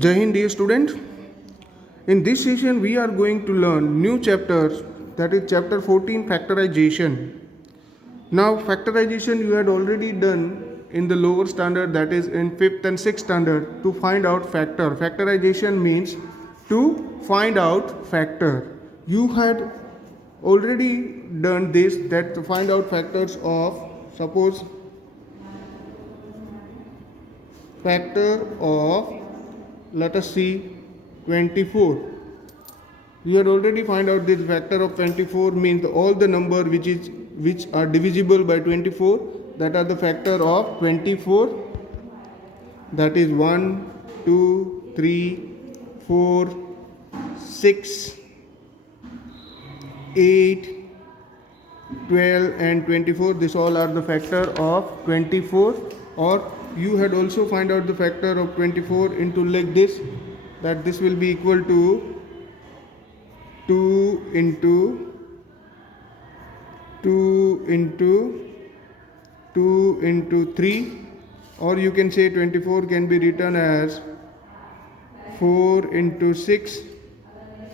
Jai Hind, dear student. In this session, we are going to learn new chapters, that is chapter 14, factorization. Now, factorization you had already done in the lower standard, that is in 5th and 6th standard, to find out factor. Factorization means to find out factor. You had already done this, that to find out factors of, suppose, factor of, let us see, 24. We had already find out this factor of 24 means all the number which are divisible by 24, that are the factor of 24, that is 1, 2, 3, 4, 6, 8, 12 and 24. This all are the factor of 24. Or you had also find out the factor of 24 into like this, that this will be equal to 2 into 2 into 2 into 3, or you can say 24 can be written as 4 into 6,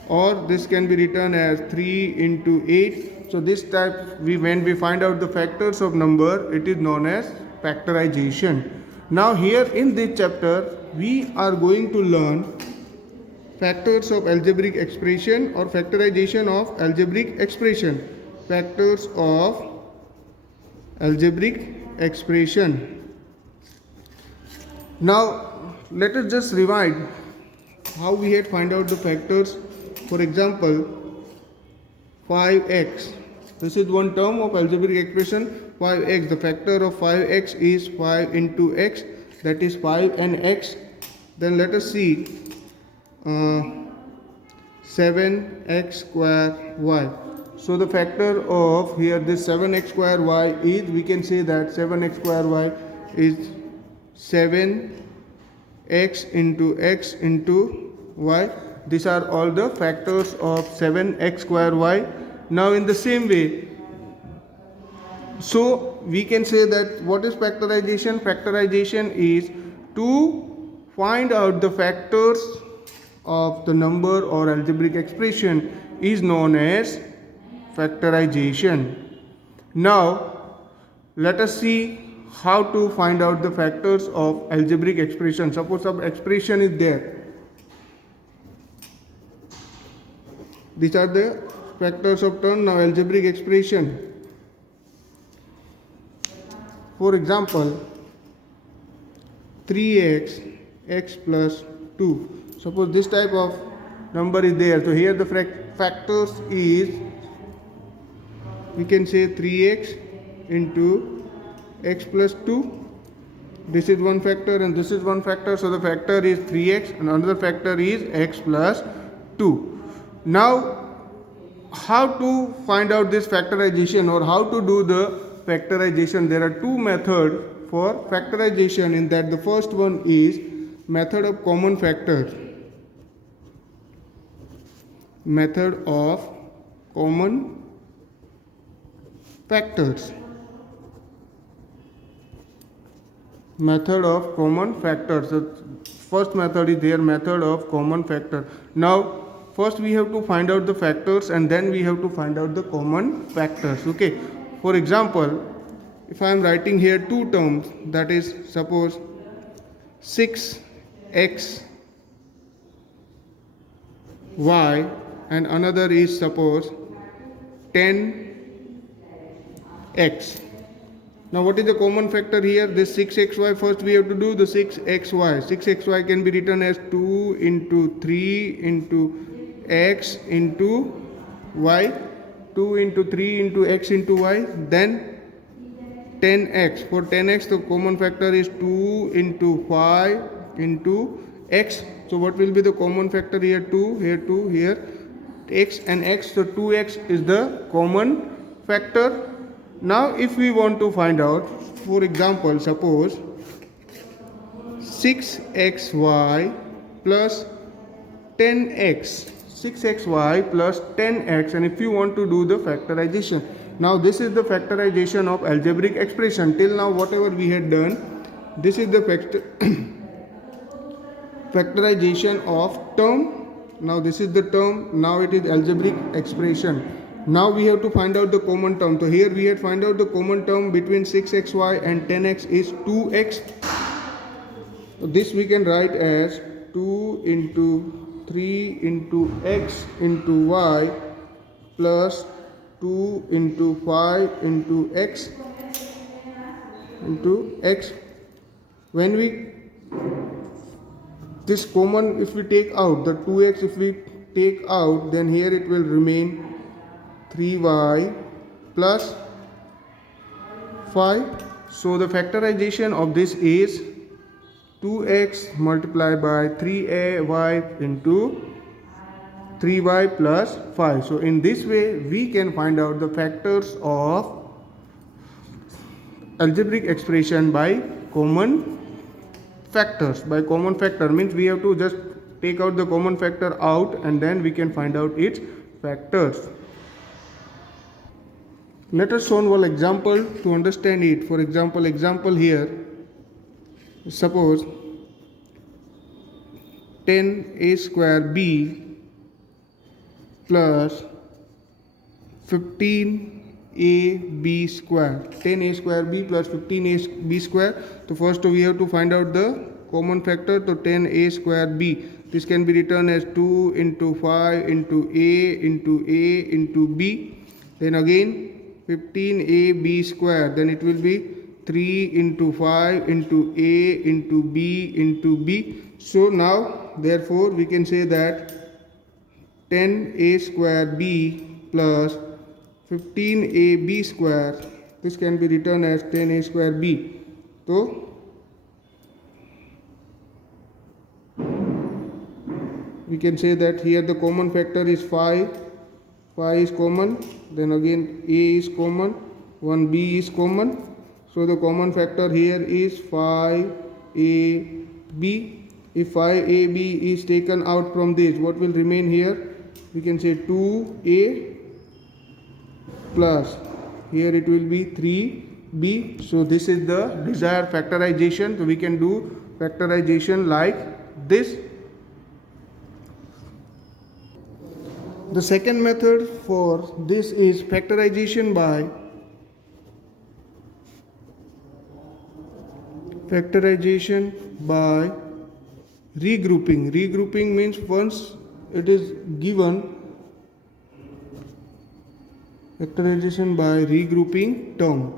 or this can be written as 3 into 8. So this type, when we find out the factors of number, it is known as factorization. Now here in this chapter we are going to learn factors of algebraic expression or factorization of algebraic expression. Factors of algebraic expression. Now let us just rewind how we had find out the factors. For example, 5x. This is one term of algebraic expression, 5x. The factor of 5x is 5 into x, that is 5 and x. Then let us see 7x square y. So the factor of here this 7x square y is, we can say that 7x square y is 7x into x into y. These are all the factors of 7x square y. Now in the same way, so we can say that what is factorization? Factorization is to find out the factors of the number or algebraic expression is known as factorization. Now let us see how to find out the factors of algebraic expression. Suppose some expression is there. These are the factors of term. Now algebraic expression. For example, 3x x plus 2. Suppose this type of number is there. So here the factors is, we can say 3x into x plus 2. This is one factor and this is one factor. So the factor is 3x and another factor is x plus 2. Now how to find out this factorization or how to do the factorization? There are two methods for factorization. In that, the first one is method of common factors. Method of common factors. Method of common factors. The first method is their method of common factor. Now first we have to find out the factors and then we have to find out the common factors. Okay. For example, if I am writing here two terms, that is suppose 6x y and another is suppose 10x. Now what is the common factor here? This 6xy, first we have to do the 6xy. 6xy can be written as 2 into 3 into x into y. 2 into 3 into x into y. Then 10x. For 10x the common factor is 2 into 5 into x. So what will be the common factor here? 2, here 2, here x and x. So 2x is the common factor. Now if we want to find out, for example, suppose 6xy plus 10x. 6xy plus 10x, and if you want to do the factorization. Now this is the factorization of algebraic expression. Till now whatever we had done, this is the factorization of term. Now this is the term, now it is algebraic expression. Now we have to find out the common term. So here we had find out the common term between 6xy and 10x is 2x. So this we can write as 2 into 3 into x into y plus 2 into 5 into x into x. When we this common, if we take out the 2x, if we take out, then here it will remain 3y plus 5. So the factorization of this is 2x multiplied by 3ay into 3y plus 5. So in this way we can find out the factors of algebraic expression by common factors. By common factor means we have to just take out the common factor out and then we can find out its factors. Let us solve one example to understand it. For example here, suppose 10a square b plus 15ab square. 10a square b plus 15ab square. So first we have to find out the common factor. So 10a square b, this can be written as 2 into 5 into a into b. Then again 15ab square, then it will be 3 into 5 into a into b. So now therefore we can say that 10a square b plus 15ab square, this can be written as 10a square b. So we can say that here the common factor is 5 is common, then again a is common, 1b is common. So the common factor here is 5ab. If 5ab is taken out from this, what will remain here? We can say 2a plus here it will be 3b. So this is the desired factorization. So we can do factorization like this. The second method for this is factorization by regrouping. Regrouping means once it is given, factorization by regrouping term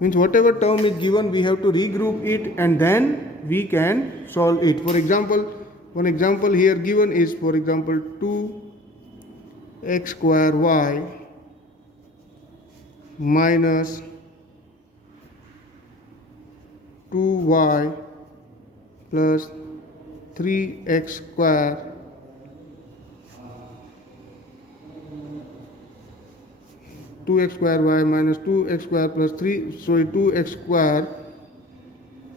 means whatever term is given we have to regroup it and then we can solve it. For example, one example here given is, for example, 2x square y minus 2y plus 3x square x square y minus 2x square plus 2x square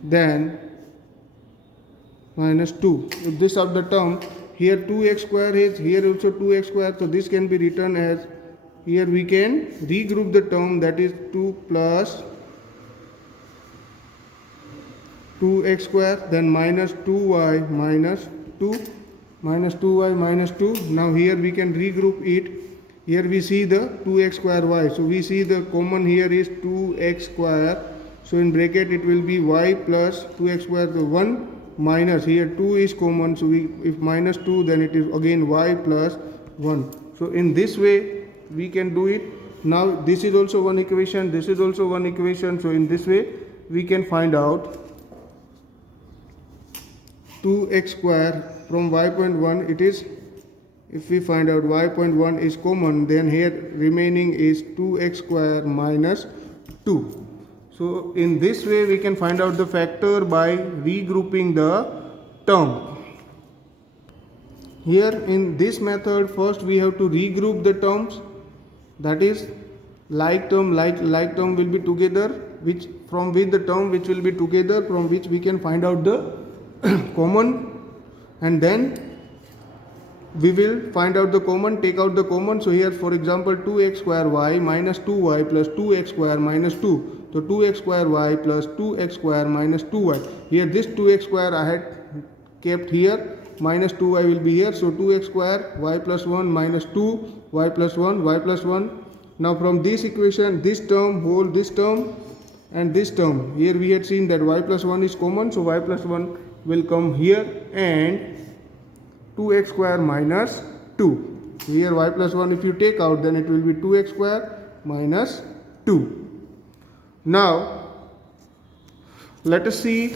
then minus 2. So this of the term here 2x square is here also 2x square, so this can be written as, here we can regroup the term, that is 2 plus 2x square then minus 2y minus 2 minus 2y minus 2. Now here we can regroup it. Here we see the 2x square y, so we see the common here is 2x square, so in bracket it will be y plus 2x square, the 1 minus here 2 is common, so if minus 2 then it is again y plus 1. So in this way we can do it. Now this is also one equation, this is also one equation, so in this way we can find out 2x square from y.1. It is, if we find out y.1 is common, then here remaining is 2x square minus 2. So in this way we can find out the factor by regrouping the term. Here in this method first we have to regroup the terms, that is like term will be together, which from which the term which will be together, from which we can find out the common, and then we will find out the common, take out the common. So here for example 2x square y minus 2y plus 2x square minus 2. So 2x square y plus 2x square minus 2y. Here this 2x square I had kept here, minus 2y will be here, so 2x square y plus 1 minus 2 y plus 1 y plus 1. Now from this equation, this term hold this term and this term, here we had seen that y plus 1 is common, so y plus 1 will come here and 2x square minus 2. Here y plus 1 if you take out, then it will be 2x square minus 2. Now let us see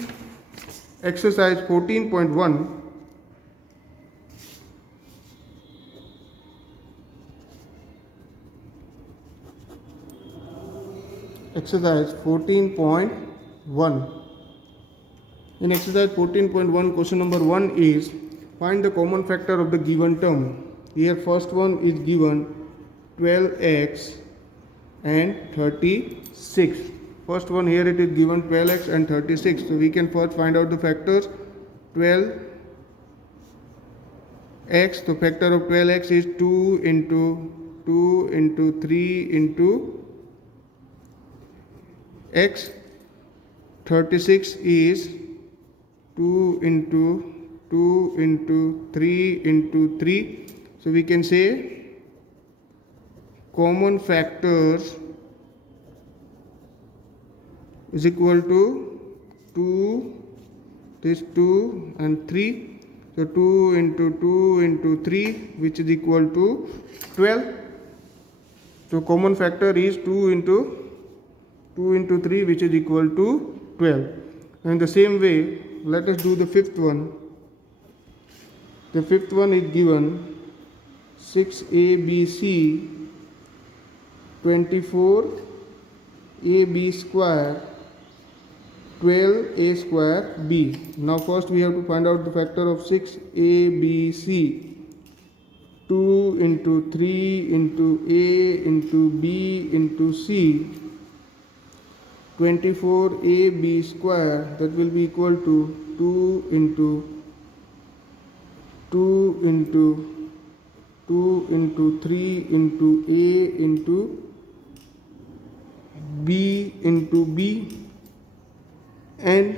exercise 14.1. Exercise 14.1. In exercise 14.1, question number 1 is find the common factor of the given term. Here first one is given 12x and 36. First one here it is given 12x and 36. So we can first find out the factors. 12x, the factor of 12x is 2 into 3 into x. 36 is 2 into 3 into 3. So we can say common factors is equal to 2, this 2 and 3. So 2 into 3, which is equal to 12. So common factor is 2 into 3, which is equal to 12. And the same way, let us do the fifth one. The fifth one is given 6abc 24ab square 12a square b. Now first we have to find out the factor of 6abc. 2 into 3 into a into b into c. 24ab square, that will be equal to 2 into 3 into a into b into b and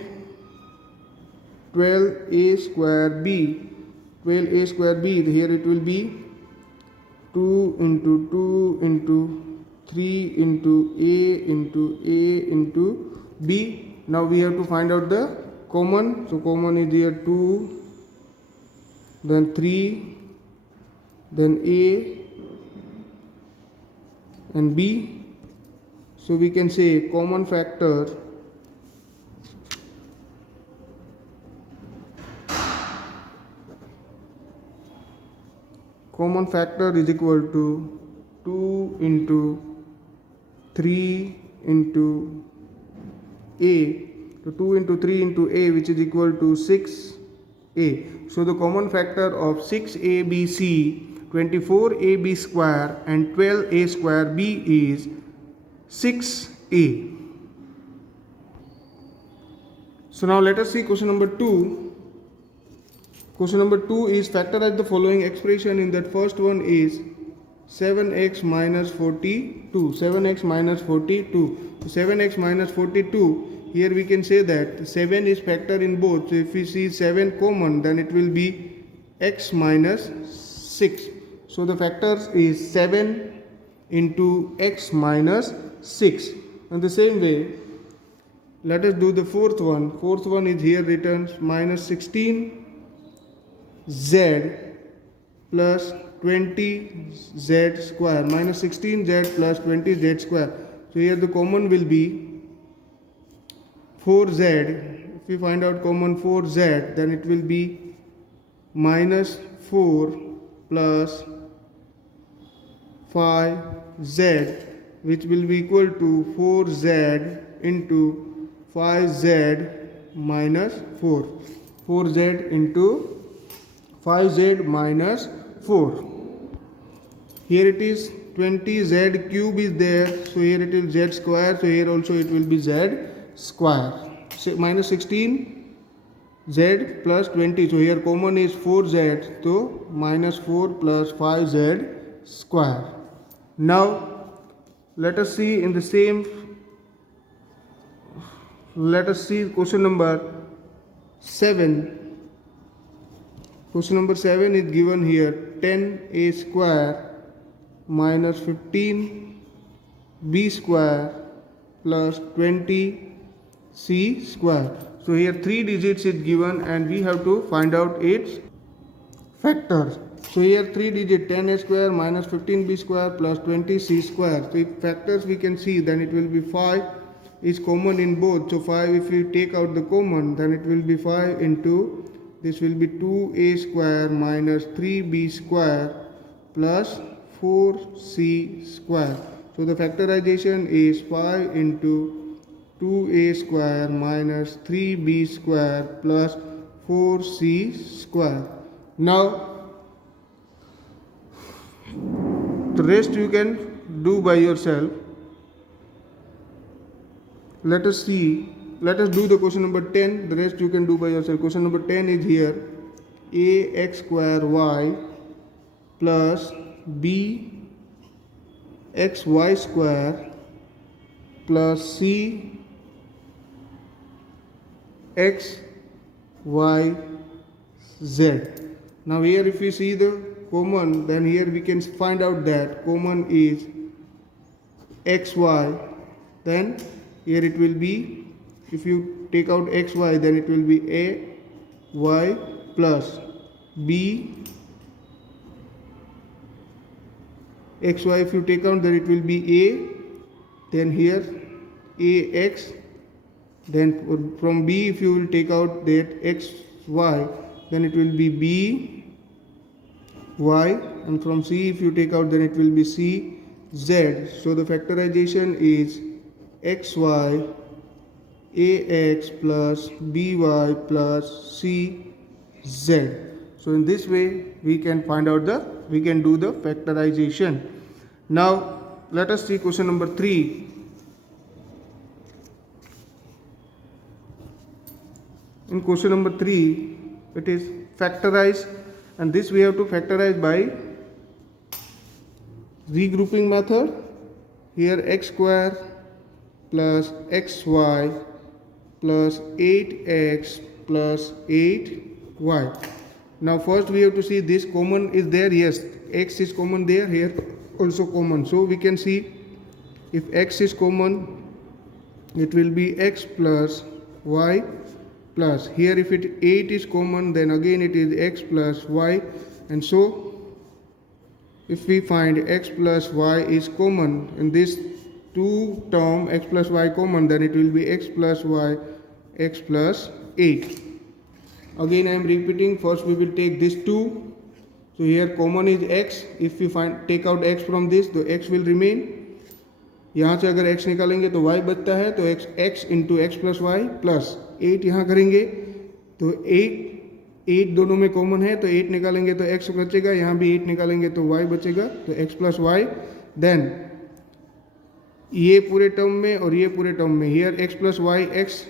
12a square b. 12a square b, here it will be 2 into 3 into a into b. Now we have to find out the common. So common is here 2, then 3, then a and b. So we can say common factor is equal to 2 into 3 into a. So 2 into 3 into a, which is equal to 6a. So the common factor of 6abc, 24ab square and 12a square b is 6a. So now let us see question number 2. Question number 2 is factorize the following expression. In that first one is 7x minus 42. 7x minus 42. 7x minus 42. Here we can say that 7 is factor in both. So if we see 7 common, then it will be x minus 6. So the factors is 7 into x minus 6. In the same way, let us do the fourth one. Fourth one is here written minus 16 z plus 20z square. Minus 16z plus 20z square. So here the common will be 4z. If we find out common 4z, then it will be minus 4 plus 5z, which will be equal to 4z into 5z minus 4. 4z into 5z minus 4. Here it is 20z cube is there, so here it is z square, so here also it will be z square. Minus 16 z plus 20, so here common is 4z, so minus 4 plus 5z square. Now let us see in the same, let us see question number 7. Question number 7 is given here 10a square minus 15b square plus 20c square. So here 3 digits is given and we have to find out its factors. So here 3 digit 10a square minus 15b square plus 20c square. So if factors we can see, then it will be 5 is common in both. So 5, if we take out the common, then it will be 5 into, this will be 2a square minus 3b square plus 4c square. So the factorization is 5 into 2a square minus 3b square plus 4c square. Now the rest you can do by yourself. Let us do the question number 10. The rest you can do by yourself. Question number 10 is here ax square y plus b xy square plus c x y z. Now here if we see the common, then here we can find out that common is xy. Then here it will be, if you take out xy, then it will be a y plus b xy. If you take out, then it will be a, then here ax, then from b if you will take out that xy, then it will be b y, and from c if you take out, then it will be c z. So the factorization is xy ax plus by plus c z. So in this way we can find out we can do the factorization. Now let us see question number 3. In question number 3 it is factorize, and this we have to factorize by regrouping method. Here x square plus xy plus 8x plus 8y. Now first we have to see this common is there. Yes, x is common there, here also common. So we can see if x is common, it will be x plus y plus, here if it 8 is common, then again it is x plus y, and so if we find x plus y is common in this two term, x plus y common, then it will be x plus y, x plus 8. Again I am repeating, first we will take this 2. So here common is x. If we take out x from this, तो x will remain. यहाँ से अगर x निकालेंगे तो y बचता है, तो x into x plus y plus 8 यहाँ करेंगे तो 8 दोनों में कॉमन है, तो 8 निकालेंगे तो x बचेगा, यहाँ भी 8 निकालेंगे तो y बचेगा, तो x plus y. देन ये पूरे टर्म में और ये पूरे टर्म में, here x plus y x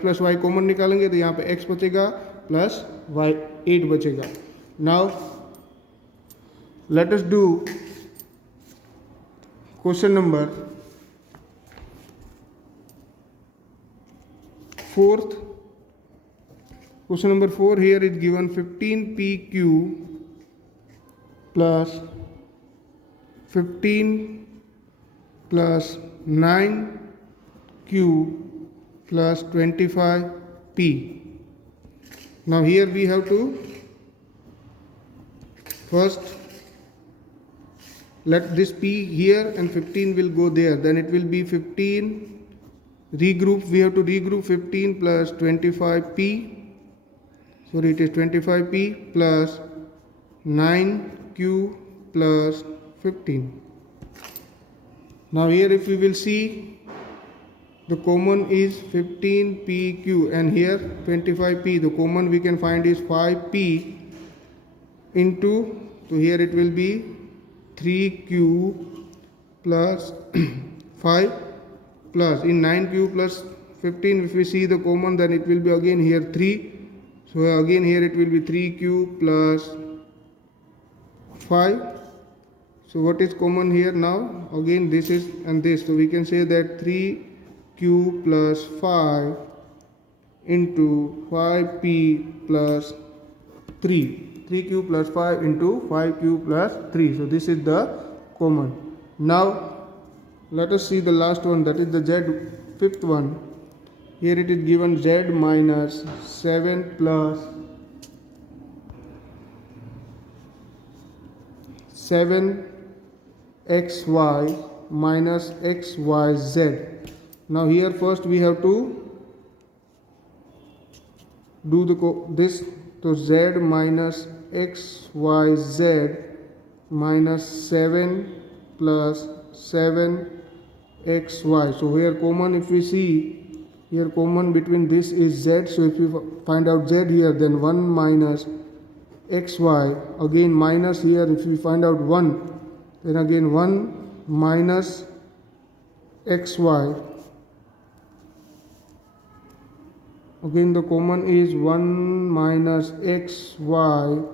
plus y common निकालेंगे तो यहाँ पे x बचेगा प्लस y 8 बचेगा. Now let us do question number 4. Question number 4, here is given 15pq plus 15 plus 9q plus 25p. Now here we have to first let this p here and 15 will go there, then it will be 15 regroup, we have to regroup 15 plus 25p, sorry it is 25p plus 9q plus 15. Now here if we will see, the common is 15pq and here 25p, the common we can find is 5p into, so here it will be 3q plus 5 plus, in 9q plus 15 if we see the common, then it will be again here 3, so again here it will be 3q plus 5. So what is common here now? Again this is and this, so we can say that 3q plus 5 into 5p plus 3. 3 cube plus 5 into 5 cube plus 3. So this is the common. Now let us see the last one, that is the z, fifth one. Here it is given z minus 7 plus 7xy minus xyz. Now here first we have to do this. So z minus xyz minus 7 plus 7xy. So here common, if we see, here common between this is z. So if we find out z here, then 1 minus xy, again minus here, if we find out 1, then again 1 minus xy. Again the common is 1 minus xy,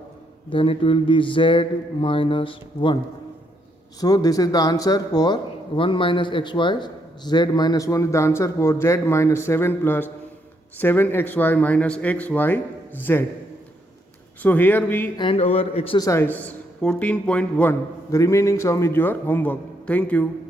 then it will be z minus 1. So this is the answer for 1 minus xy, z minus 1 is the answer for z minus 7 plus 7xy minus xyz. So here we end our exercise 14.1. The remaining sum is your homework. Thank you.